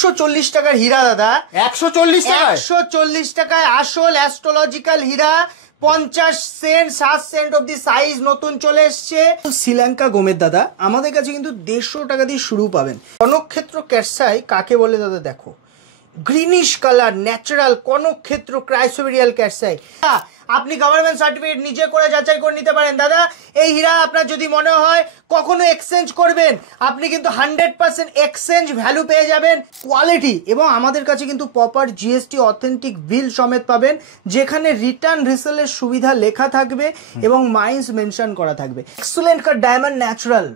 140 টাকার হীরা দাদা, 140 টাকা, 140 টাকায় আসল অ্যাস্ট্রোলজিক্যাল হীরা, 50 সেন্ট 7 সেন্ট অব্দি সাইজ নতুন চলে এসছে। শ্রীলঙ্কা গোমেদ দাদা, আমাদের কাছে কিন্তু 150 টাকা দিয়ে শুরু পাবেন। কনকক্ষেত্র ক্যাটসাই কাকে বলে দাদা, দেখো greenish colour natural কনকক্ষেত্র chrysoberyl cat's eye. আপনি গভর্নমেন্ট সার্টিফিকেট নিজে করে যাচাই করে নিতে পারেন দাদা। এই হীরা আপনার যদি মনে হয় কখনো এক্সচেঞ্জ করবেন, আপনি কিন্তু 100% এক্সচেঞ্জ ভ্যালু পেয়ে যাবেন। কোয়ালিটি এবং আমাদের কাছে কিন্তু প্রপার জিএসটি অথেন্টিক বিল সমেত পাবেন, যেখানে রিটার্ন রিসেলের সুবিধা লেখা থাকবে এবং মাইন্স মেনশন করা থাকবে। এক্সেলেন্ট কাট ডায়মন্ড ন্যাচারাল,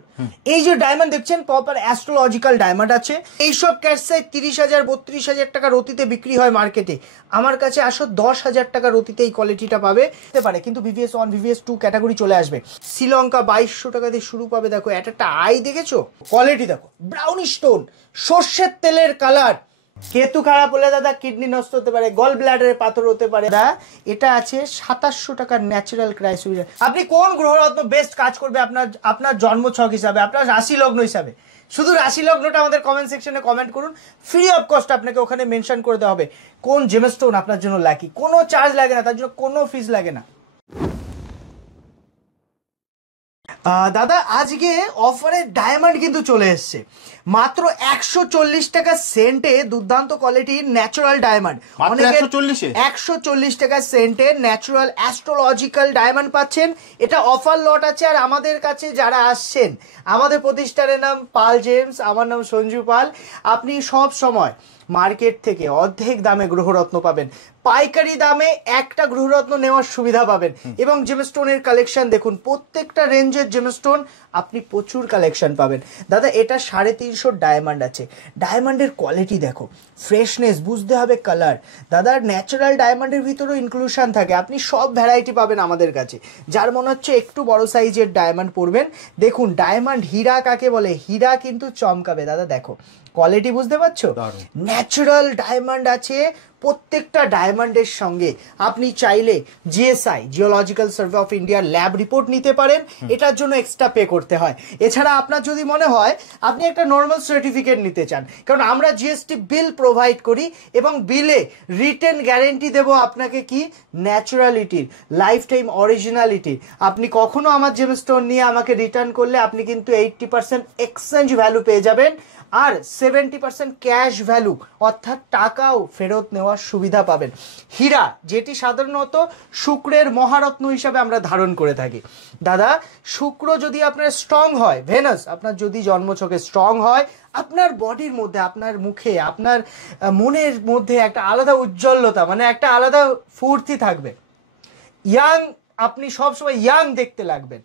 এই যে ডায়মন্ড দেখছেন প্রপার অ্যাস্ট্রোলজিক্যাল ডায়মন্ড আছে। এইসব ক্যাটসাই 30,000 32,000 টাকা রতিতে বিক্রি হয় মার্কেটে, আমার কাছে আসো 10,000 টাকা রতিতে এই কোয়ালিটিটা পাবে পারে। কিন্তু VVS 1 VVS 2 ক্যাটাগরি চলে আসবে। শ্রীলঙ্কা 2200 টাকা দিয়ে শুরু পাবে। দেখো একটা আই দেখেছো, কোয়ালিটি দেখো, ব্রাউন স্টোন, সর্ষের তেলের কালার। কেতু খারাপ হলে দাদা কিডনি নষ্ট হতে পারে, গল ব্লাডারে পাথর হতে পারে দাদা। এটা আছে 2700 টাকার ন্যাচারাল ক্রাইসোবেরিয়া। আপনি কোন গ্রহরত্ন বেস্ট কাজ করবে আপনার জন্ম ছক হিসাবে, আপনার রাশি লগ্ন হিসাবে, শুধু রাশি লগ্নটা আমাদের কমেন্ট সেকশনে কমেন্ট করুন, ফ্রি অফ কস্ট আপনাকে ওখানে মেনশন করে দেওয়া হবে কোন জেমস্টোন আপনার জন্য লাকি। কোনো চার্জ লাগে না, তার জন্য কোনো ফিস লাগে না। দাদা আজকে অফারে ডায়মন্ড কিন্তু চলে এসছে মাত্র 140 টাকা সেন্টে, দুর্দান্ত কোয়ালিটির ন্যাচারাল ডায়মন্ড। 140 টাকা সেন্টে ন্যাচারাল অ্যাস্ট্রোলজিক্যাল ডায়মন্ড পাচ্ছেন। এটা অফার লট আছে। আর আমাদের কাছে যারা আসছেন, আমাদের প্রতিষ্ঠানের নাম পাল জেমস, আমার নাম সঞ্জু পাল। আপনি সব সময় মার্কেট থেকে অর্ধেক দামে গ্রহরত্ন পাবেন, পাইকারি দামে একটা গ্রহরত্ন নেওয়ার সুবিধা পাবেন। এবং জেমস্টোনের কালেকশন দেখুন, প্রত্যেকটা রেঞ্জের জেমস্টোন আপনি প্রচুর কালেকশন পাবেন দাদা। এটা 350 ডায়মন্ড আছে। ডায়মন্ডের কোয়ালিটি দেখো, ফ্রেশনেস বুঝতে হবে, কালার দাদা। ন্যাচারাল ডায়মন্ডের ভিতরেও ইনক্লুশন থাকে, আপনি সব ভ্যারাইটি পাবেন আমাদের কাছে। যার মনে হচ্ছে একটু বড় সাইজের ডায়মন্ড পড়বেন, দেখুন ডায়মন্ড হীরা কাকে বলে, হীরা কিন্তু চমকাবে দাদা। দেখো কোয়ালিটি বুঝতে পারছো, ন্যাচারাল ডায়মন্ড আছে। প্রত্যেকটা ডায়মন্ডের সঙ্গে আপনি চাইলে জিএসআই জিওলজিক্যাল সার্ভে অফ ইন্ডিয়ার ল্যাব রিপোর্ট নিতে পারেন, এটার জন্য এক্সট্রা পে করতে হয়। এছাড়া আপনার যদি মনে হয় আপনি একটা নর্মাল সার্টিফিকেট নিতে চান, কারণ আমরা জিএসটি বিল প্রোভাইড করি এবং বিলে রিটেন গ্যারেন্টি দেব আপনাকে কি ন্যাচারালিটির, লাইফ টাইম অরিজিনালিটির। আপনি কখনো আমার জেমস্টোন নিয়ে আমাকে রিটার্ন করলে আপনি কিন্তু 80% এক্সচেঞ্জ ভ্যালু পেয়ে যাবেন, আর 70% ক্যাশ ভ্যালু অর্থাৎ টাকাও ফেরত নেওয়ার সুবিধা পাবেন। হীরা যেটি সাধারণত শুক্রের মহারত্ন হিসাবে আমরা ধারণ করে থাকি দাদা। শুক্র যদি আপনার স্ট্রং হয়, ভেনাস আপনার যদি জন্মছকে স্ট্রং হয়, আপনার বডির মধ্যে, আপনার মুখে, আপনার মনের মধ্যে একটা আলাদা উজ্জ্বলতা, মানে একটা আলাদা ফুর্তি থাকবে। ইয়াং, আপনি সবসময় ইয়াং দেখতে লাগবেন।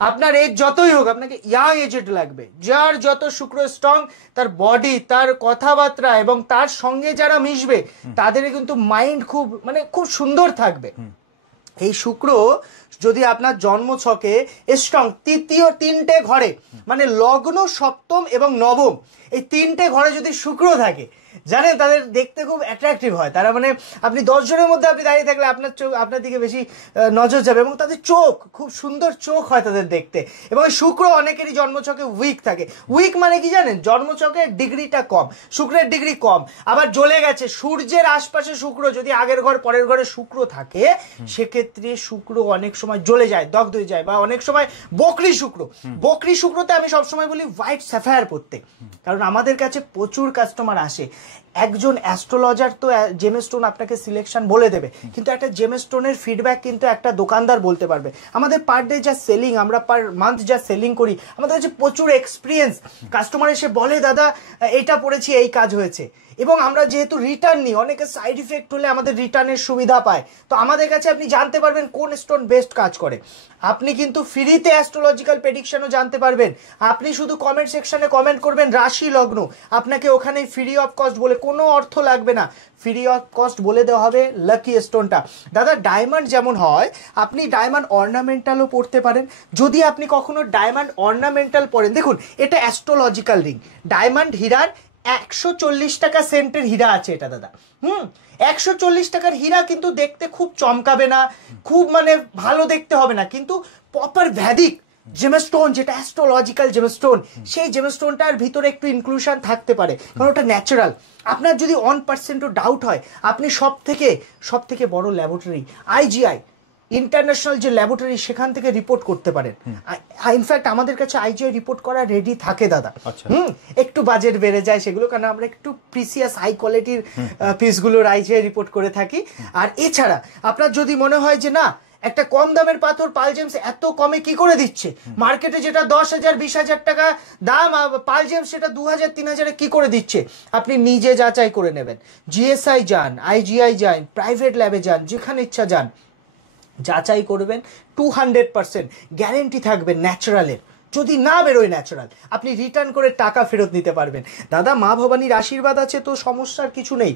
আপনার এজ যতই হোক আপনাকে ইয়াং এজেড লাগবে। যার যত শুক্র স্ট্রং, তার বডি, তার কথাবার্তা এবং তার সঙ্গে যারা মিশবে তাদের কিন্তু মাইন্ড খুব সুন্দর থাকবে। এই শুক্র যদি আপনার জন্ম ছকে স্ট্রং, তৃতীয় 3টে ঘরে, মানে লগ্ন, সপ্তম এবং নবম, এই 3টে ঘরে যদি শুক্র থাকে, জানেন তাদের দেখতে খুব অ্যাট্রাকটিভ হয়। তারা মানে আপনি 10 জনের মধ্যে আপনি দাঁড়িয়ে থাকলে আপনার দিকে বেশি নজর যাবে, এবং তাদের চোখ খুব সুন্দর চোখ হয় তাদের দেখতে। এবং শুক্র অনেকেরই জন্মছকে উইক থাকে। উইক মানে কি জানেন, জন্মছকের ডিগ্রিটা কম, শুক্রের ডিগ্রি কম, আবার জ্বলে গেছে। সূর্যের আশপাশে শুক্র যদি আগের ঘর পরের ঘরে শুক্র থাকে, সেক্ষেত্রে শুক্র অনেক সময় জ্বলে যায়, দগ্ধ হয়ে যায়। বা অনেক সময় বকরি শুক্রতে আমি সবসময় বলি হোয়াইট স্যাফায়ার পরতে, কারণ আমাদের কাছে প্রচুর কাস্টমার আসে। একজন অ্যাস্ট্রোলজার তো জেমস্টোন আপনাকে সিলেকশন বলে দেবে, কিন্তু একটা জেমস্টোনের ফিডব্যাক কিন্তু একটা দোকানদার বলতে পারবে। আমাদের পার ডে যা সেলিং, আমরা পার মান্থ যা সেলিং করি, আমাদের কাছে প্রচুর এক্সপিরিয়েন্স। কাস্টমার এসে বলে দাদা এটা পড়েছি, এই কাজ হয়েছে। এবং আমরা যেহেতু রিটার্ন নিই, অনেকে সাইড ইফেক্ট হলে আমাদের রিটার্নের সুবিধা পায়। তো আমাদের কাছে আপনি জানতে পারবেন কোন স্টোন বেস্ট কাজ করে। আপনি কিন্তু ফ্রিতে অ্যাস্ট্রোলজিক্যাল প্রেডিকশনও জানতে পারবেন। আপনি শুধু কমেন্ট সেকশনে কমেন্ট করবেন রাশি লগ্ন, আপনাকে ওখানে ফ্রি অফ কস্ট বলে, কোনো অর্থ লাগবে না, ফ্রি অফ কস্ট বলে দেওয়া হবে লাকি স্টোনটা। দাদা ডায়মন্ড যেমন হয়, আপনি ডায়মন্ড অর্নামেন্টালও পড়তে পারেন। যদি আপনি কখনো ডায়মন্ড অর্নামেন্টাল পড়েন, দেখুন এটা অ্যাস্ট্রোলজিক্যাল রিং, ডায়মন্ড হীরার 140 টাকা সেন্টের হীরা আছে এটা দাদা। 140 টাকার হীরা কিন্তু দেখতে খুব চমকাবে না, খুব মানে ভালো দেখতে হবে না, কিন্তু প্রপার ভ্যাদিক জেমস্টোন যেটা অ্যাস্ট্রোলজিক্যাল জেমস্টোন, সেই জেমস্টোনটার ভিতরে একটু ইনক্লুশন থাকতে পারে, কারণ ওটা ন্যাচারাল। আপনার যদি 1%ও ডাউট হয়, আপনি সব থেকে বড় ল্যাবরেটরি IGI ইন্টারন্যাশনাল যে ল্যাবরেটরি, সেখান থেকে রিপোর্ট করতে পারেন। ইনফ্যাক্ট আমাদের কাছে IGI রিপোর্ট করা রেডি থাকে দাদা। একটু বাজেট বেড়ে যায় সেগুলো, কারণ আমরা একটু প্রিসিয়াস হাই কোয়ালিটির পিসগুলোর IGI রিপোর্ট করে থাকি। আর এছাড়া আপনার যদি মনে হয় যে না, একটা কম দামের পাথর পাল জেমস এত কমে কি করে দিচ্ছে, মার্কেটে যেটা 10,000 20,000 টাকা দাম, পাল জেমস সেটা 2,000 3,000 কি করে দিচ্ছে, আপনি নিজে যাচাই করে নেবেন। GSI যান, IGI যান, প্রাইভেট ল্যাবে যান, যেখানে ইচ্ছা যান, যাচাই করবেন। 200% গ্যারেন্টি থাকবে ন্যাচারালের। যদি না বেরোয় ন্যাচারাল, আপনি রিটার্ন করে টাকা ফেরত নিতে পারবেন। দাদা মা ভবানীর আশীর্বাদ আছে তো সমস্যার কিছু নেই।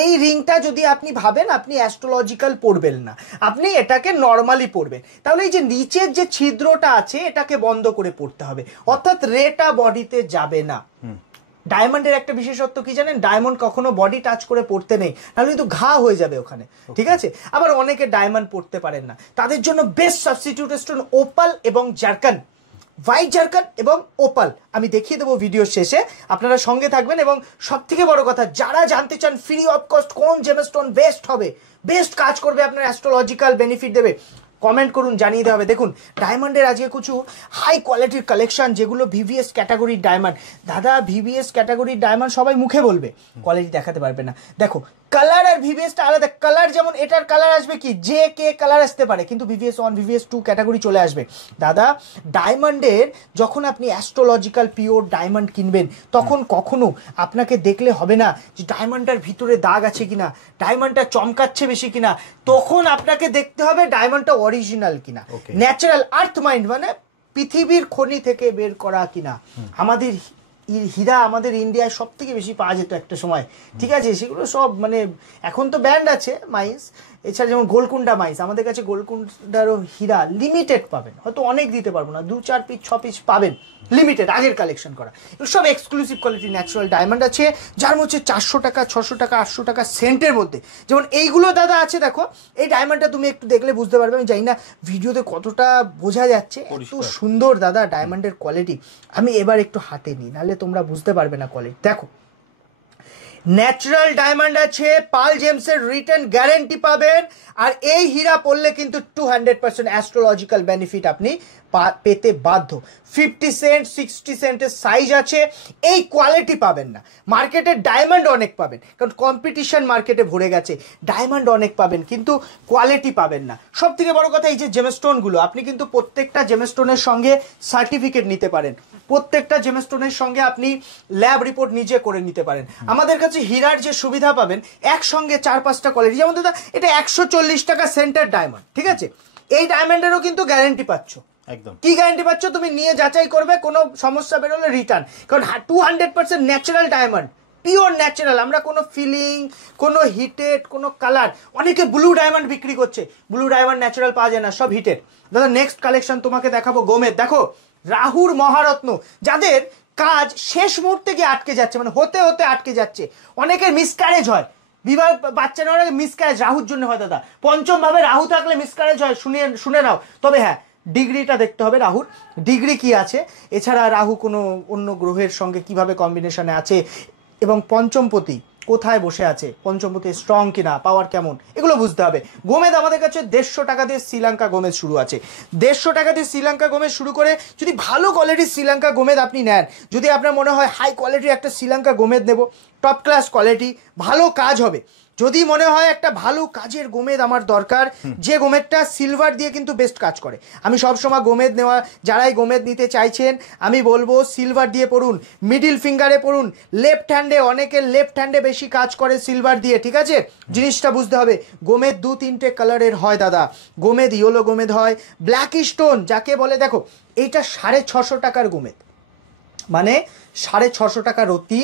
এই রিংটা যদি আপনি ভাবেন আপনি অ্যাস্ট্রোলজিক্যাল পড়বেন না, আপনি এটাকে নর্মালি পড়বেন, তাহলে এই যে নিচের যে ছিদ্রটা আছে এটাকে বন্ধ করে পড়তে হবে, অর্থাৎ রেটা বডিতে যাবে না। ডায়মন্ডের একটা বিশেষত্ব কি জানেন, ডায়মন্ড কখনো বডি টাচ করে পড়তে নেই, নাহলে কিন্তু ঘা হয়ে যাবে ওখানে, ঠিক আছে। আবার অনেকে ডায়মন্ড পড়তে পারেন না, তাদের জন্য বেস্ট সাবস্টিটিউট স্টোন ওপাল এবং জারকান, হোয়াইট জারকান এবং ওপাল। আমি দেখিয়ে দেবো ভিডিও শেষে, আপনারা সঙ্গে থাকবেন। এবং সব থেকে বড় কথা, যারা জানতে চান ফ্রি অফ কস্ট কোন জেমস্টোন বেস্ট হবে, বেস্ট কাজ করবে, আপনার অ্যাস্ট্রোলজিক্যাল বেনিফিট দেবে, কমেন্ট করুন, জানিয়ে দেওয়া হবে। দেখুন ডায়মন্ডের আজকে কিছু হাই কোয়ালিটির কালেকশন, যেগুলো VVS ক্যাটাগরির ডায়মন্ড। দাদা VVS ক্যাটাগরির ডায়মন্ড সবাই মুখে বলবে, কোয়ালিটি দেখাতে পারবে না। দেখো কালার আর VVSটা আলাদা। কালার যেমন এটার কালার আসবে কি JK কালার আসতে পারে, কিন্তু VVS 1 VVS 2 ক্যাটাগরি চলে আসবে। দাদা ডায়মন্ডের যখন আপনি অ্যাস্ট্রোলজিক্যাল পিওর ডায়মন্ড কিনবেন, তখন কখনো আপনাকে দেখলে হবে না যে ডায়মন্ডটার ভিতরে দাগ আছে কিনা, ডায়মন্ডটা চমকাচ্ছে বেশি কিনা, তখন আপনাকে দেখতে হবে ডায়মন্ডটা অরিজিনাল কিনা, ন্যাচারাল আর্থ মাইন্ড মানে পৃথিবীর খনি থেকে বের করা কিনা। আমাদের হীরা আমাদের ইন্ডিয়ায় সব থেকে বেশি পাওয়া যেত একটা সময়, ঠিক আছে, সেগুলো সব মানে এখন তো ব্যান্ড আছে মাইন্স। এছাড়া যেমন গোলকুন্ডা মাইন্স, আমাদের কাছে গোলকুন্ডারও হীরা লিমিটেড পাবেন, হয়তো অনেক দিতে পারবো না, 2-4 পিস 6 পিস পাবেন লিমিটেড, আগের কালেকশন করা। এগুলো সব এক্সক্লুসিভ কোয়ালিটি ন্যাচারাল ডায়মন্ড আছে, যার মধ্যে 400 টাকা 600 টাকা 800 টাকা সেন্টের মধ্যে। যেমন এইগুলো দাদা আছে, দেখো এই ডায়মন্ডটা তুমি একটু দেখলে বুঝতে পারবে, আমি জানি না ভিডিওতে কতটা বোঝা যাচ্ছে, এত সুন্দর দাদা ডায়মন্ডের কোয়ালিটি। আমি এবার একটু হাতে নিই, নাহলে তোমরা বুঝতে পারবে না কোয়ালিটি। দেখো ন্যাচারাল ডায়মন্ড আছে, পাল জেমসের রিটার্ন গ্যারেন্টি পাবেন, আর এই হীরা পড়লে কিন্তু 200% অ্যাস্ট্রোলজিক্যাল বেনিফিট আপনি পেতে বাধ্য। 50 সেন্ট 60 সেন্টের সাইজ আছে, এই কোয়ালিটি পাবেন না। মার্কেটে ডায়মন্ড অনেক পাবেন, কারণ কম্পিটিশন মার্কেটে ভরে গেছে, ডায়মন্ড অনেক পাবেন কিন্তু কোয়ালিটি পাবেন না। সব থেকে বড় কথা, এই যে জেমস্টোনগুলো, আপনি কিন্তু প্রত্যেকটা জেমস্টোনের সঙ্গে সার্টিফিকেট নিতে পারেন, প্রত্যেকটা জেমস্টোনের সঙ্গে আপনি ল্যাব রিপোর্ট নিজে করে নিতে পারেন। আমাদের কাছে হীরার যে সুবিধা পাবেন, একসঙ্গে 4-5টা কোয়ালিটি, যেমন দাদা এটা 140 টাকা সেন্টার ডায়মন্ড, ঠিক আছে, এই ডায়মন্ডেরও কিন্তু গ্যারেন্টি পাচ্ছ। একদম কি গ্যারান্টি পাচ্ছ, তুমি নিয়ে যাচাই করবে, কোনো সমস্যা বেরোলে রিটার্ন, কারণ 200% ন্যাচারাল ডায়মন্ড, পিওর ন্যাচারাল। আমরা কোনো ফিলিং, কোনো হিটেড, কোনো কালার, অনেকে ব্লু ডায়মন্ড বিক্রি করছে, ব্লু ডায়মন্ড ন্যাচারাল পাওয়া যায় না, সব হিটেড। দাদা নেক্সট কালেকশন তোমাকে দেখাবো গোমেদ। দেখো রাহুর মহারত্ন, যাদের কাজ শেষ মুহূর্তে গিয়ে আটকে যাচ্ছে, মানে হতে হতে আটকে যাচ্ছে, অনেকের মিসক্যারেজ হয়, বিবাহ বাচ্চা নেওয়ার আগে মিসক্যারেজ রাহুর জন্য হয় দাদা। পঞ্চম ভাবে রাহু থাকলে মিসক্যারেজ হয়, শুনে নাও। তবে হ্যাঁ, ডিগ্রিটা দেখতে হবে রাহুর, ডিগ্রি কি আছে, এছাড়া রাহু কোনো অন্য গ্রহের সঙ্গে কিভাবে কম্বিনেশনে আছে, এবং পঞ্চমপতি কোথায় বসে আছে, পঞ্চমপতি স্ট্রং কিনা, পাওয়ার কেমন, এগুলো বুঝতে হবে। গোমেদ আমাদের কাছে 150 টাকা দিয়ে শ্রীলঙ্কা গোমেদ শুরু আছে, 150 টাকা দিয়ে শ্রীলঙ্কা গোমেদ শুরু করে, যদি ভালো কোয়ালিটির শ্রীলঙ্কা গোমেদ আপনি নেন, যদি আপনার মনে হয় হাই কোয়ালিটির একটা শ্রীলঙ্কা গোমেদ নেব, টপ ক্লাস কোয়ালিটি, ভালো কাজ হবে, যদি মনে হয় একটা ভালো কাজের গোমেদ আমার দরকার, যে গোমেদটা সিলভার দিয়ে কিন্তু বেস্ট কাজ করে, আমি সবসময় গোমেদ নেওয়া, যারাই গোমেদ নিতে চাইছেন আমি বলবো সিলভার দিয়ে পড়ুন, মিডিল ফিঙ্গারে পড়ুন, লেফট হ্যান্ডে, অনেকের লেফট হ্যান্ডে বেশি কাজ করে সিলভার দিয়ে, ঠিক আছে, জিনিসটা বুঝতে হবে। গোমেদ 2-3টে কালারের হয় দাদা, গোমেদ ইয়েলো গোমেদ হয়, ব্ল্যাক স্টোন যাকে বলে, দেখো এইটা 650 টাকার গোমেদ, মানে 650 টাকা রতি,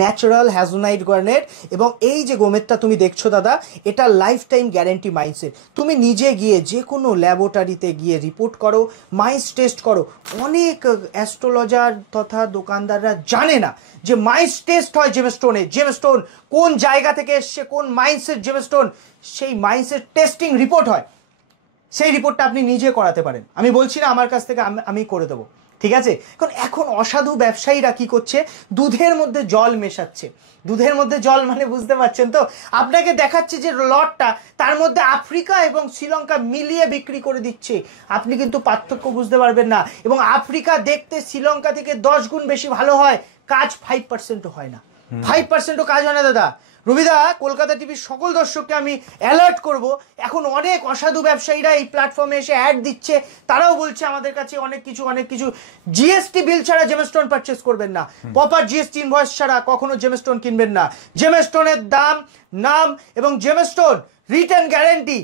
ন্যাচারাল হ্যাজোনাইট গার্নেট। এবং এই যে গোমেদটা তুমি দেখছো দাদা, এটা লাইফ টাইম গ্যারেন্টি মাইন্সের। তুমি নিজে গিয়ে যে কোনো ল্যাবরেটরিতে গিয়ে রিপোর্ট করো, মাইন্স টেস্ট করো। অনেক অ্যাস্ট্রোলজার তথা দোকানদাররা জানে না যে মাইন্স টেস্ট হয় জেমস্টোনে, জেমস্টোন কোন জায়গা থেকে এসছে, কোন মাইন্সের জেমস্টোন, সেই মাইন্সের টেস্টিং রিপোর্ট হয়, সেই রিপোর্টটা আপনি নিজে করাতে পারেন, আমি বলছি না আমার কাছ থেকে আমি করে দেবো, ঠিক আছে? কারণ এখন অসাধু ব্যবসায়ীরা কি করছে, দুধের মধ্যে জল মেশাচ্ছে। দুধের মধ্যে জল মানে বুঝতে পারছেন তো, আপনাকে দেখাচ্ছে যে লটটা, তার মধ্যে আফ্রিকা এবং শ্রীলঙ্কা মিলিয়ে বিক্রি করে দিচ্ছে, আপনি কিন্তু পার্থক্য বুঝতে পারবেন না। এবং আফ্রিকা দেখতে শ্রীলঙ্কা থেকে 10 গুণ বেশি ভালো হয়, কাজ 5% হয় না, 5%ও কাজ হয় না দাদা। রবিদা, কলকাতা টিভির সকল দর্শককে আমি অ্যালার্ট করব, এখন অনেক অসাধু ব্যবসায়ীরা এই প্ল্যাটফর্মে এসে অ্যাড দিচ্ছে, তারাও বলছে আমাদের কাছে অনেক কিছু জিএসটি বিল ছাড়া জেমস্টোন পারচেস করবেন না, প্রপার জিএসটি ইনভয়েস ছাড়া কখনো জেমস্টোন কিনবেন না। জেমস্টোনের দাম, নাম এবং জেমস্টোন রিটার্ন গ্যারেন্টি।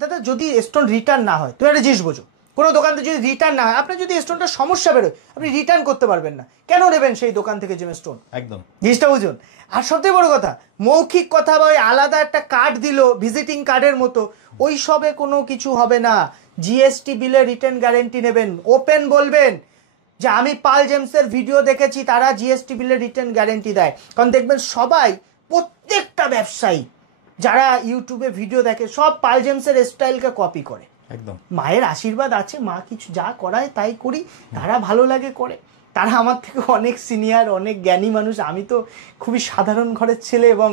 দাদা যদি স্টোন রিটার্ন না হয়, তুমি একটা জিনিস বোঝো, কোনো দোকান থেকে যদি রিটার্ন না হয়, আপনার যদি স্টোনটা সমস্যা বেরোয়, আপনি রিটার্ন করতে পারবেন না, কেন নেবেন সেই দোকান থেকে জেমস্টোন? একদম, জিনিসটা বুঝুন। আর সবথেকে বড় কথা, মৌখিক কথা বা ওই আলাদা একটা কার্ড দিল ভিজিটিং কার্ডের মতো, ওই সবে কোনো কিছু হবে না। জিএসটি বিলে রিটার্ন গ্যারেন্টি নেবেন, ওপেন বলবেন যে আমি পাল জেমসের ভিডিও দেখেছি, তারা জিএসটি বিলে রিটার্ন গ্যারেন্টি দেয়। কারণ দেখবেন সবাই, প্রত্যেকটা ব্যবসায়ী যারা ইউটিউবে ভিডিও দেখে, সব পাল জেমসের স্টাইলকে কপি করে। একদম, মায়ের আশীর্বাদ আছে, মা কিছু যা করায় তাই করি, তারা ভালো লাগে করে। তারা আমার থেকে অনেক সিনিয়র, অনেক জ্ঞানী মানুষ, আমি তো খুবই সাধারণ ঘরের ছেলে এবং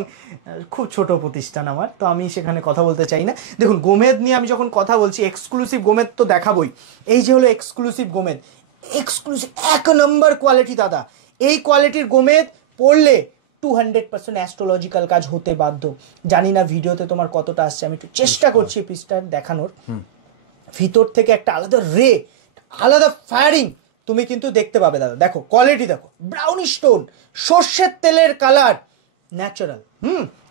খুব ছোট প্রতিষ্ঠান আমার, তো আমি সেখানে কথা বলতে চাই না। দেখুন, গোমেদ নিয়ে আমি যখন কথা বলছি, এক্সক্লুসিভ গোমেদ তো দেখাবই। এই যে হলো এক্সক্লুসিভ গোমেদ, এক্সক্লুসিভ 1 নম্বর কোয়ালিটি দাদা। এই কোয়ালিটির গোমেদ পড়লে 200% অ্যাস্ট্রোলজিক্যাল কাজ হতে বাধ্য। জানি না ভিডিওতে তোমার কতটা আসছে, আমি একটু চেষ্টা করছি পিসটা দেখানোর। ভিতর থেকে একটা আলাদা রে, আলাদা ফায়ারিং তুমি কিন্তু দেখতে পাবে দাদা। দেখো কোয়ালিটি, দেখো ব্রাউন স্টোন, সর্ষের তেলের কালার, ন্যাচারাল।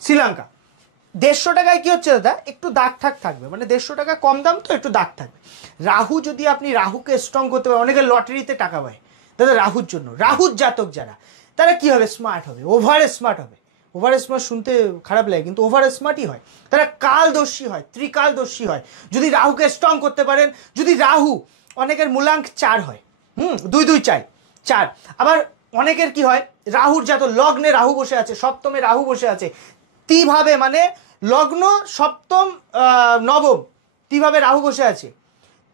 শ্রীলঙ্কা 150 টাকায় কি হচ্ছে দাদা, একটু দাগ ঠাক থাকবে, মানে 150 টাকা কম দাম তো, একটু দাগ থাকবে। রাহু, যদি আপনি রাহুকে স্ট্রং করতে পারেন, অনেকে লটারিতে টাকা পায় দাদা রাহুর জন্য। রাহুর জাতক যারা, তারা কি হবে, স্মার্ট হবে, ওভার স্মার্ট হবে। ওভার স্মার্ট শুনতে খারাপ লাগে, কিন্তু ওভার স্মার্টই হয়। তারা কালদর্শী হয়, ত্রিকালদর্শী হয় যদি রাহুকে স্ট্রং করতে পারেন। যদি রাহু, অনেকের মূলাঙ্ক 4 হয়, 2 2 4। আবার অনেকের কি হয়, রাহুর জাত লগ্নে রাহু বসে আছে, সপ্তমে রাহু বসে আছে, তীভাবে, মানে লগ্ন সপ্তম নবম তীভাবে রাহু বসে আছে।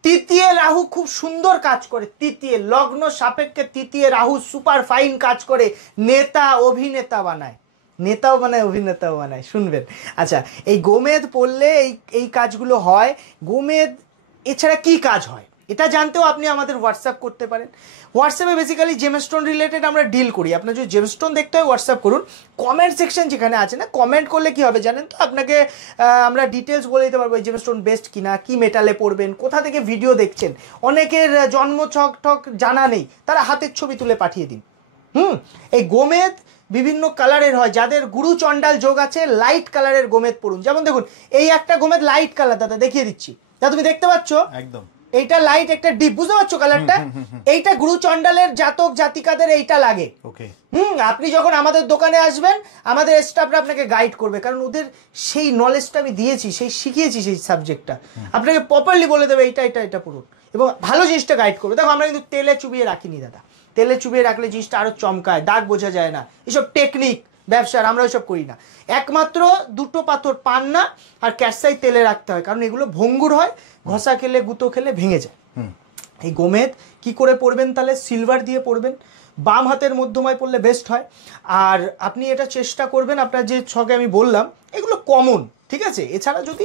তৃতীয় রাহু খুব সুন্দর কাজ করে, তৃতীয় লগ্ন সাপেক্ষে তৃতীয় রাহু সুপার ফাইন কাজ করে, নেতা অভিনেতা বানায়, নেতাও বানায় অভিনেতাও বানায়, শুনবেন। আচ্ছা, এই গোমেদ পড়লে এই কাজগুলো হয়। গোমেদ এছাড়া কি কাজ হয় এটা জানতেও আপনি আমাদের হোয়াটসঅ্যাপ করতে পারেন। হোয়াটসঅ্যাপে বেসিক্যালি জেমস্টোন রিলেটেড আমরা ডিল করি। আপনার যদি জেমস্টোন দেখতে হয় হোয়াটসঅ্যাপ করুন, কমেন্ট সেকশন যেখানে আছে না, কমেন্ট করলে কি হবে জানেন তো, আপনাকে আমরা ডিটেলস বলে দিতে পারবো জেমস্টোন বেস্ট কিনা, কি মেটালে পড়বেন, কোথা থেকে ভিডিও দেখছেন। অনেকের জন্ম ছক ঠক জানা নেই, তারা হাতের ছবি তুলে পাঠিয়ে দিন। এই গোমেদ বিভিন্ন কালারের হয়, যাদের গুরু চণ্ডাল যোগ আছে লাইট কালারের গোমেদ পড়ুন। যেমন দেখুন, এই একটা গোমেদ লাইট কালার দাদা, দেখিয়ে দিচ্ছি দাদা, তুমি দেখতে পাচ্ছ একদম, এইটা লাইট একটা ডিপ, বুঝতে পারছো কালারটা? এইটা গুরু চণ্ডালের জাতক জাতিকাদের এইটা লাগে। আপনি যখন আমাদের দোকানে আসবেন, আমাদের স্টাফরা আপনাকে গাইড করবে, কারণ ওদের সেই নলেজটা আমি দিয়েছি, সেই শিখিয়েছি, সেই সাবজেক্টটা আপনাকে প্রপারলি বলে দেবে এইটা এটা এটা পড়ুন, এবং ভালো জিনিসটা গাইড করবে। দেখো, আমরা কিন্তু তেলে চুবিয়ে রাখিনি দাদা, তেলে চুবিয়ে রাখলে জিনিসটা আরো চমকায়, দাগ বোঝা যায় না, এসব টেকনিক ব্যবসার আমরা ওইসব করি না। একমাত্র 2টো পাথর, পান্না আর ক্যাটসাই তেলে রাখতে হয়, কারণ এগুলো ভঙ্গুর হয়, ঘষা খেলে গুঁতো খেলে ভেঙে যায়। এই গোমেদ কি করে পড়বেন তাহলে, সিলভার দিয়ে পড়বেন, বাম হাতের মধ্যমায় পড়লে বেস্ট হয়। আর আপনি এটা চেষ্টা করবেন, আপনার যে ছকে আমি বললাম এগুলো কমন, ঠিক আছে? এছাড়া যদি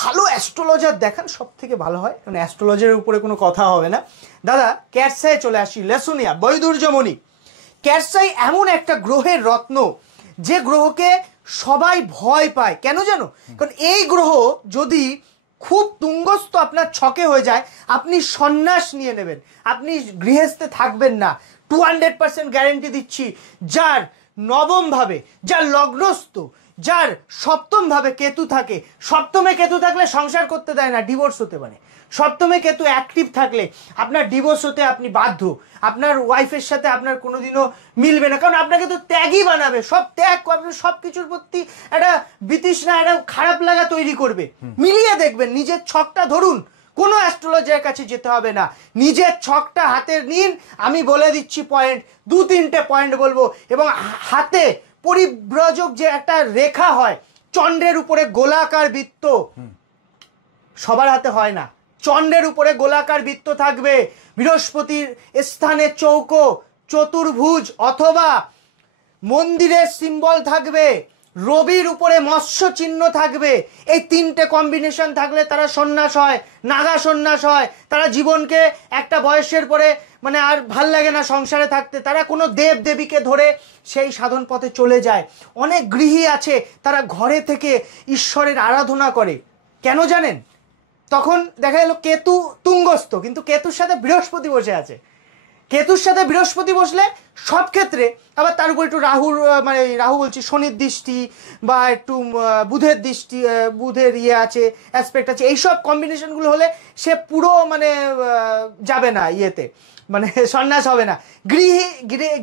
ভালো অ্যাস্ট্রোলজার দেখান সব থেকে ভালো হয়, কারণ অ্যাস্ট্রোলজারের উপরে কোনো কথা হবে না। দাদা ক্যাটসাই চলে আসি, লেসুনিয়া বৈদুর্যমণি। ক্যাটসাই এমন একটা গ্রহের রত্ন, যে গ্রহকে সবাই ভয় পায়, কেন জানো? কারণ এই গ্রহ যদি খুব তুঙ্গস্থ আপনার ছকে হয়ে যায়, আপনি সন্ন্যাস নিয়ে নেবেন, আপনি গৃহস্থে থাকবেন না, 200% গ্যারেন্টি দিচ্ছি। যার নবম ভাবে, যার লগ্নস্থ, যার সপ্তম ভাবে কেতু থাকে, সপ্তমে কেতু থাকলে সংসার করতে দেয় না, ডিভোর্স হতে পারে। সপ্তমে কেতু অ্যাক্টিভ থাকলে আপনার ডিভোর্স হতে আপনি বাধ্য, আপনার ওয়াইফের সাথে আপনার কোনোদিনও মিলবে না, কারণ আপনাকে তো ত্যাগই বানাবে, সব ত্যাগ করবে, সব কিছুর প্রতি একটা বিতৃষ্ণা, একটা খারাপ লাগা তৈরি করবে। মিলিয়ে দেখবেন, নিজের ছকটা ধরুন, কোনো অ্যাস্ট্রোলজারের কাছে যেতে হবে না, নিজের ছকটা হাতে নিন, আমি বলে দিচ্ছি পয়েন্ট, 2-3টে পয়েন্ট বলবো, এবং হাতে পরিব্রজক যে একটা রেখা হয়, চন্দ্রের উপরে গোলাকার বৃত্ত, সবার হাতে হয় না। চন্দ্রের উপরে গোলাকার বৃত্ত থাকবে, বৃহস্পতির স্থানে চৌকো চতুর্ভুজ অথবা মন্দিরের সিম্বল থাকবে, রবির উপরে মৎস্য চিহ্ন থাকবে। এই তিনটে কম্বিনেশন থাকলে তারা সন্ন্যাস হয়, নাগা সন্ন্যাস হয়। তারা জীবনকে একটা বয়সের পরে মানে আর ভাল লাগে না সংসারে থাকতে, তারা কোনো দেব দেবীকে ধরে সেই সাধন পথে চলে যায়। অনেক গৃহী আছে তারা ঘরে থেকে ঈশ্বরের আরাধনা করে। কেন জানেন? তখন দেখা গেল কেতু তুঙ্গস্থ, কিন্তু কেতুর সাথে বৃহস্পতি বসে আছে। কেতুর সাথে বৃহস্পতি বসলে সব ক্ষেত্রে, আবার তার উপর একটু রাহুর মানে রাহু বলছি শনির দৃষ্টি বা একটু বুধের দৃষ্টি, বুধের ইয়ে আছে, অ্যাসপেক্ট আছে, এইসব কম্বিনেশনগুলো হলে সে পুরো মানে যাবে না ইয়েতে, মানে সন্ন্যাস হবে না।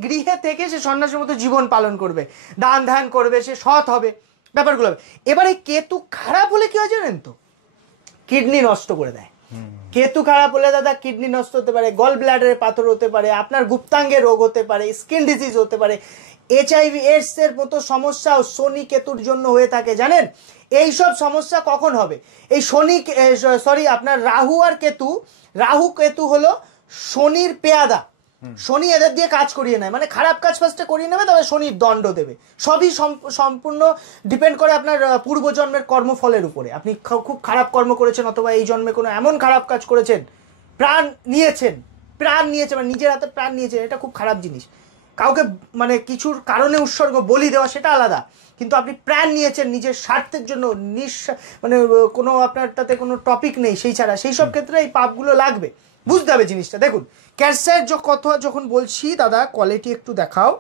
গৃহে থেকে সে সন্ন্যাসের মতো জীবন পালন করবে, দান ধ্যান করবে, সে সৎ হবে, ব্যাপারগুলো হবে। এবার এই কেতু খারাপ হলে কি হয় জানেন তো? কিডনি নষ্ট করে দেয়। কেতু খারাপ হলে দাদা কিডনি নষ্ট হতে পারে, গল ব্লাডারে পাথর হতে পারে, আপনার গুপ্তাঙ্গে রোগ হতে পারে, স্কিন ডিজিজ হতে পারে, HIV AIDS এর মতো সমস্যাও শনি কেতুর জন্য হয়ে থাকে জানেন। এই সব সমস্যা কখন হবে? এই আপনার রাহু আর কেতু, রাহু কেতু হলো শনির পেয়াদা। শনি এদের দিয়ে কাজ করিয়ে নেয়, মানে খারাপ কাজ ফার্স্টে করিয়ে নেবে, তবে শনির দণ্ড দেবে। সবই সম্পূর্ণ ডিপেন্ড করে আপনার পূর্বজন্মের কর্মফলের উপরে। আপনি খুব খারাপ কর্ম করেছেন, অথবা এই জন্মে কোনো এমন খারাপ কাজ করেছেন, প্রাণ নিয়েছেন মানে নিজের হাতে প্রাণ নিয়েছেন, এটা খুব খারাপ জিনিস। কাউকে মানে কিছুর কারণে উৎসর্গ বলি দেওয়া সেটা আলাদা, কিন্তু আপনি প্রাণ নিয়েছেন নিজের স্বার্থের জন্য, মানে কোনো আপনার তাতে কোনো টপিক নেই সেই ছাড়া, সেই সব ক্ষেত্রে এই পাপগুলো লাগবে। বুঝতে হবে জিনিসটা। দেখুন ক্যাটসাইট কথা যখন বলছি দাদা, কোয়ালিটি একটু দেখাও।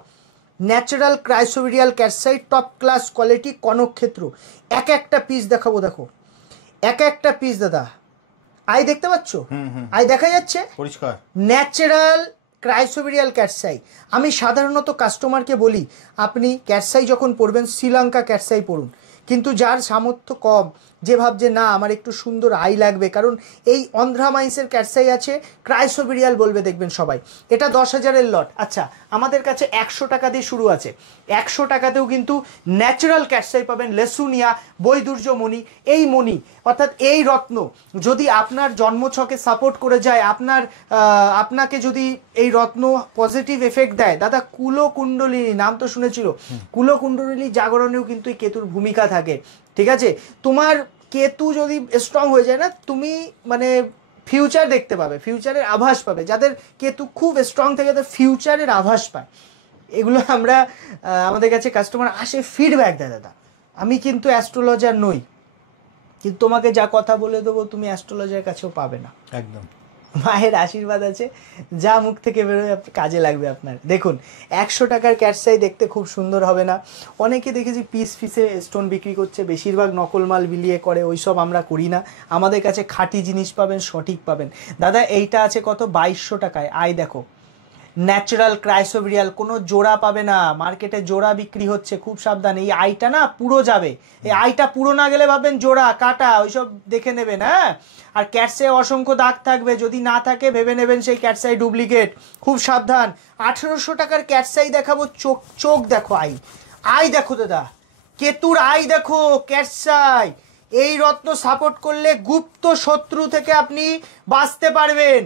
Natural chrysoberyl cat's eye, top class quality, কনকক্ষেত্র। এক একটা পিস দেখাবো, দেখো এক একটা পিস দাদা। আই দেখতে পাচ্ছ? আই দেখা যাচ্ছে পরিষ্কার। Natural chrysoberyl cat's eye. আমি সাধারণত কাস্টমারকে বলি, আপনি ক্যাটসাই যখন পড়বেন শ্রীলঙ্কা ক্যাটসাই পড়ুন। কিন্তু যার সামর্থ্য কম, যে ভাবছে না আমার একটু সুন্দর আই লাগবে, কারণ এই অন্ধ্রা মাইন্সের ক্যাটসাই আছে, ক্রাইসোবিরিয়াল বলবে দেখবেন সবাই। এটা 10,000-এর লট। আচ্ছা, আমাদের কাছে 100 টাকা দিয়ে শুরু আছে। 100 টাকাতেও কিন্তু ন্যাচারাল ক্যাটসাই পাবেন, লেসুনিয়া, বৈদুর্যমণি। এই মণি অর্থাৎ এই রত্ন যদি আপনার জন্মছকে সাপোর্ট করে যায়, আপনাকে যদি এই রত্ন পজিটিভ এফেক্ট দেয়, দাদা কুলকুণ্ডলিনী নাম তো শুনেছিল, কুলকুণ্ডলিনী জাগরণেও কিন্তু এই কেতুর ভূমিকা থাকে। ঠিক আছে, তোমার কেতু যদি স্ট্রং হয়ে যায় না, তুমি মানে ফিউচার দেখতে পাবে, ফিউচারের আভাস পাবে। যাদের কেতু খুব স্ট্রং থেকে তাদের ফিউচারের আভাস পায়। এগুলো আমরা আমাদের কাছে কাস্টমার আসে ফিডব্যাক দেয়, দাদা আমি কিন্তু অ্যাস্ট্রোলজার নই, কিন্তু তোমাকে যা কথা বলে দেবো তুমি অ্যাস্ট্রোলজার কাছেও পাবে না। একদম মায়ের আশীর্বাদ আছে, যা মুখ থেকে বেরোয় কাজে লাগবে আপনার। দেখুন 100 টাকার ক্যাটসাই দেখতে খুব সুন্দর হবে না? অনেকে দেখেছি পিস পিসে স্টোন বিক্রি করছে, বেশিরভাগ নকল মাল বিলিয়ে করে, ওইসব আমরা করি না। আমাদের কাছে খাঁটি জিনিস পাবেন, সঠিক পাবেন। দাদা এইটা আছে কত? 2200 টাকায়। আই দেখো, ন্যাচারাল ক্রাইসোবিরিয়াল, কোনো জোড়া পাবে না, মার্কেটে জোড়া বিক্রি হচ্ছে, খুব সাবধান। এই আইটা না পুরো যাবে, এই আইটা পুরো না গেলে ভাববেন জোড়া কাটা, ওইসব দেখে নেবেন। হ্যাঁ, আর ক্যাটসাই অসংখ্য দাগ থাকবে, যদি না থাকে ভেবে নেবেন সেই ক্যাটসাই ডুপ্লিকেট, খুব সাবধান। 1800 টাকার ক্যাটসাই দেখাবো, চোখ দেখো, আই দেখো দাদা, কেতুর আই দেখো, ক্যাটসাই। এই রত্ন সাপোর্ট করলে গুপ্ত শত্রু থেকে আপনি বাঁচতে পারবেন।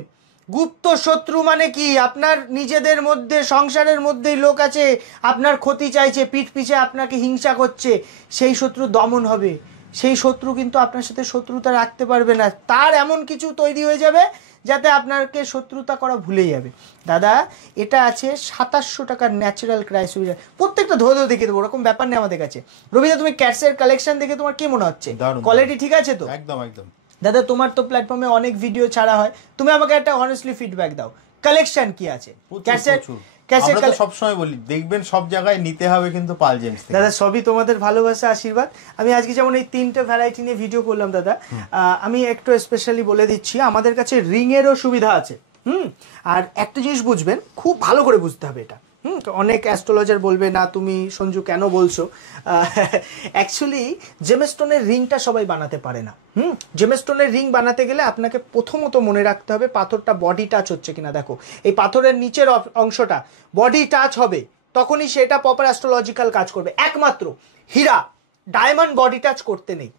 গুপ্ত শত্রু মানে কি? আপনার নিজেদের মধ্যে, সংসারের মধ্যেই লোক আছে আপনার ক্ষতি চাইছে, পিঠ পিছে আপনাকে হিংসা করছে, সেই শত্রু দমন হবে। সেই শত্রু কিন্তু আপনার সাথে শত্রুতা রাখতে পারবে না, তার এমন কিছু তৈরি হয়ে যাবে যাতে আপনাকে শত্রুতা করা ভুলে যাবে। দাদা এটা আছে 2700 টাকার ন্যাচারাল ক্রাইসোবিরিয়াল, প্রত্যেকটা ধরে ধরে দেখিয়ে দেবো, ওরকম ব্যাপার নেই আমাদের কাছে। রবিদা তুমি ক্যাটসের কালেকশন দেখে তোমার কি মনে হচ্ছে? কোয়ালিটি ঠিক আছে তো? একদম একদম। দাদা তোমার তো প্ল্যাটফর্মে অনেক ভিডিও ছাড়া হয়, তুমি আমাকে একটা অনেস্টলি ফিডব্যাক দাও, কালেকশন কি আছে? আমরা তো সবসময় বলি দেখবেন সব জায়গায় নিতে হবে কিন্তু পাল জেমস থেকে। দাদা সবই তোমাদের ভালোবাসা, আশীর্বাদ। আমি আজকে যেমন এই 3টে ভ্যারাইটি নিয়ে ভিডিও করলাম দাদা, আমি একটু স্পেশালি বলে দিচ্ছি, আমাদের কাছে রিং এরও সুবিধা আছে। আর একটা জিনিস বুঝবেন, খুব ভালো করে বুঝতে হবে এটা। অনেক অ্যাস্ট্রোলজার বলবে না তুমি সঞ্জু কেন বলছো, অ্যাকচুয়ালি জেমস্টোনের রিংটা সবাই বানাতে পারে না। জেমস্টোনের রিং বানাতে গেলে আপনাকে প্রথমত মনে রাখতে হবে পাথরটা বডি টাচ হচ্ছে কিনা। দেখো এই পাথরের নিচের অংশটা বডি টাচ হবে, তখনই সেটা প্রপার অ্যাস্ট্রোলজিক্যাল কাজ করবে। একমাত্র হীরা, ডায়মন্ড বডি টাচ করতে নেই।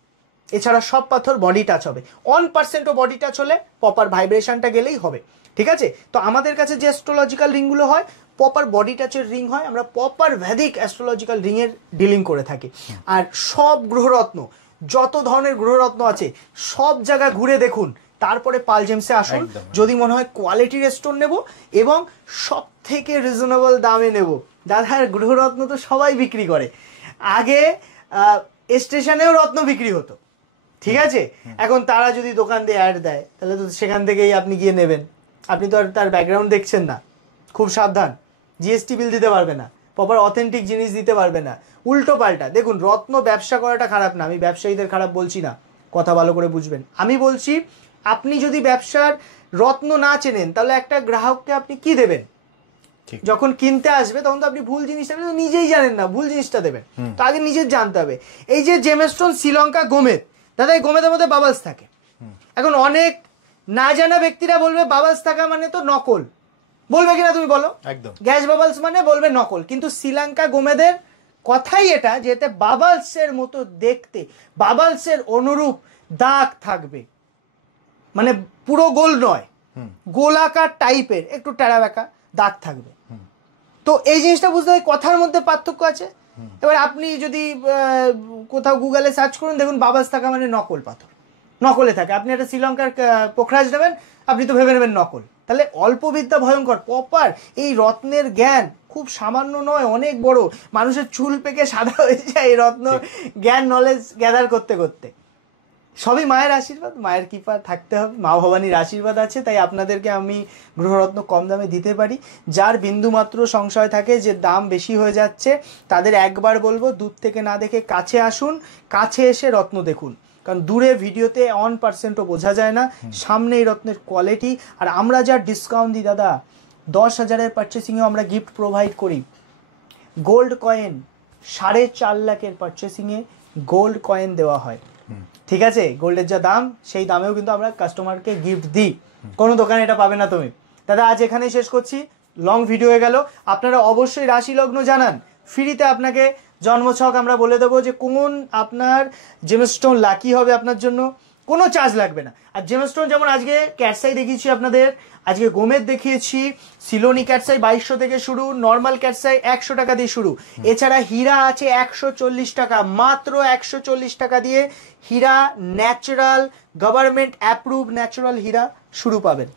এছাড়া সব পাথর বডি টাচ হবে, 1%ও বডি টাচ হলে প্রপার ভাইব্রেশনটা গেলেই হবে, ঠিক আছে? তো আমাদের কাছে যে অ্যাস্ট্রোলজিক্যাল রিংগুলো হয় প্রপার বডি টাচের রিং হয়, আমরা প্রপার ভেদিক অ্যাস্ট্রোলজিক্যাল রিংয়ের ডিলিং করে থাকি। আর সব গ্রহরত্ন, যত ধরনের গ্রহরত্ন আছে সব জায়গায় ঘুরে দেখুন, তারপরে পাল জেমসে আসুন। যদি মনে হয় কোয়ালিটির স্টোন নেব এবং সব থেকে রিজনেবল দামে নেব, দাদার গ্রহরত্ন তো সবাই বিক্রি করে, আগে স্টেশনেও রত্ন বিক্রি হতো, ঠিক আছে? এখন তারা যদি দোকান দিয়ে অ্যাড দেয় তাহলে তো সেখান থেকেই আপনি গিয়ে নেবেন। আপনি তো আর তার ব্যাকগ্রাউন্ড দেখছেন না, খুব সাবধান, জিএসটি বিল দিতে পারবে না, প্রপার অথেন্টিক জিনিস দিতে পারবে না, উল্টো পাল্টা। দেখুন, রত্ন ব্যবসা করাটা খারাপ না, আমি ব্যবসায়ীদের খারাপ বলছি না, কথা ভালো করে বুঝবেন। আমি বলছি আপনি যদি ব্যবসার রত্ন না চেনেন তাহলে একটা গ্রাহককে আপনি কি দেবেন? যখন কিনতে আসবে তখন তো আপনি ভুল জিনিসটা নিজেই জানেন না, ভুল জিনিসটা দেবেন, তো আগে নিজের জানতে হবে। এই যে জেমস্টোন শ্রীলঙ্কা গোমেদ, দাদা এই গোমেদের মধ্যে বাবলস থাকে। এখন অনেক না জানা ব্যক্তিরা বলবে বাবলস থাকা মানে তো নকল, বলবে কিনা তুমি বলো? একদম। গ্যাস বাবলস মানে বলবে নকল, কিন্তু শ্রীলঙ্কা গোমেদের কথাই এটা যে এতে বাবলসের মতো দেখতে, বাবলসের অনুরূপ দাগ থাকবে, মানে পুরো গোল নয়, গোলাকার টাইপের একটু টেরা বেঁকা দাগ থাকবে। তো এই জিনিসটা বুঝতে হয়, কথার মধ্যে পার্থক্য আছে। এবার আপনি যদি কোথাও গুগলে সার্চ করুন, দেখুন বাবলস থাকা মানে নকল পাথর, নকলে থাকে। আপনি একটা শ্রীলঙ্কার পোখরাজ দেবেন, আপনি তো ভেবে নেবেন নকল। তাহলে অল্প বিদ্যা ভয়ঙ্কর, প্রপার এই রত্নের জ্ঞান খুব সামান্য নয়, অনেক বড়। মানুষের চুল পেকে সাদা হয়ে যায় এই রত্ন জ্ঞান নলেজ গ্যাদার করতে করতে। সবই মায়ের আশীর্বাদ, মায়ের কৃপা থাকতে হবে, মা ভবানীর আশীর্বাদ আছে, তাই আপনাদেরকে আমি গ্রহরত্ন কম দামে দিতে পারি। যার বিন্দুমাত্র সংশয় থাকে যে দাম বেশি হয়ে যাচ্ছে, তাদের একবার বলবো দূর থেকে না দেখে কাছে আসুন, কাছে এসে রত্ন দেখুন, কারণ দূরে ভিডিওতে 1%ও বোঝা যায় না সামনে এই রত্নের কোয়ালিটি। আর আমরা যা ডিসকাউন্ট দিই দাদা, 10,000-এর পারচেসিংয়েও আমরা গিফট প্রোভাইড করি। গোল্ড কয়েন 4.5 লাখের পারচেসিংয়ে গোল্ড কয়েন দেওয়া হয়, ঠিক আছে? গোল্ডের যা দাম সেই দামেও কিন্তু আমরা কাস্টমারকে গিফট দিই, কোনো দোকানে এটা পাবে না তুমি। দাদা আজ এখানেই শেষ করছি, লং ভিডিও হয়ে গেল। আপনারা অবশ্যই রাশি লগ্ন জানান, ফ্রিতে আপনাকে জন্মছক আমরা বলে দেবো যে কোন আপনার জেমস্টোন লাকি হবে আপনার জন্য, কোনো চার্জ লাগবে না। আর জেমস্টোন যেমন আজকে ক্যাটসাই দেখিয়েছি আপনাদের, আজকে গোমেদ দেখিয়েছি, সিলোনি ক্যাটসাই 2200 থেকে শুরু, নর্মাল ক্যাটসাই 100 টাকা দিয়ে শুরু। এছাড়া হীরা আছে 140 টাকা, মাত্র 140 টাকা দিয়ে হীরা ন্যাচারাল গভর্নমেন্ট অ্যাপ্রুভ ন্যাচারাল হীরা শুরু পাবেন।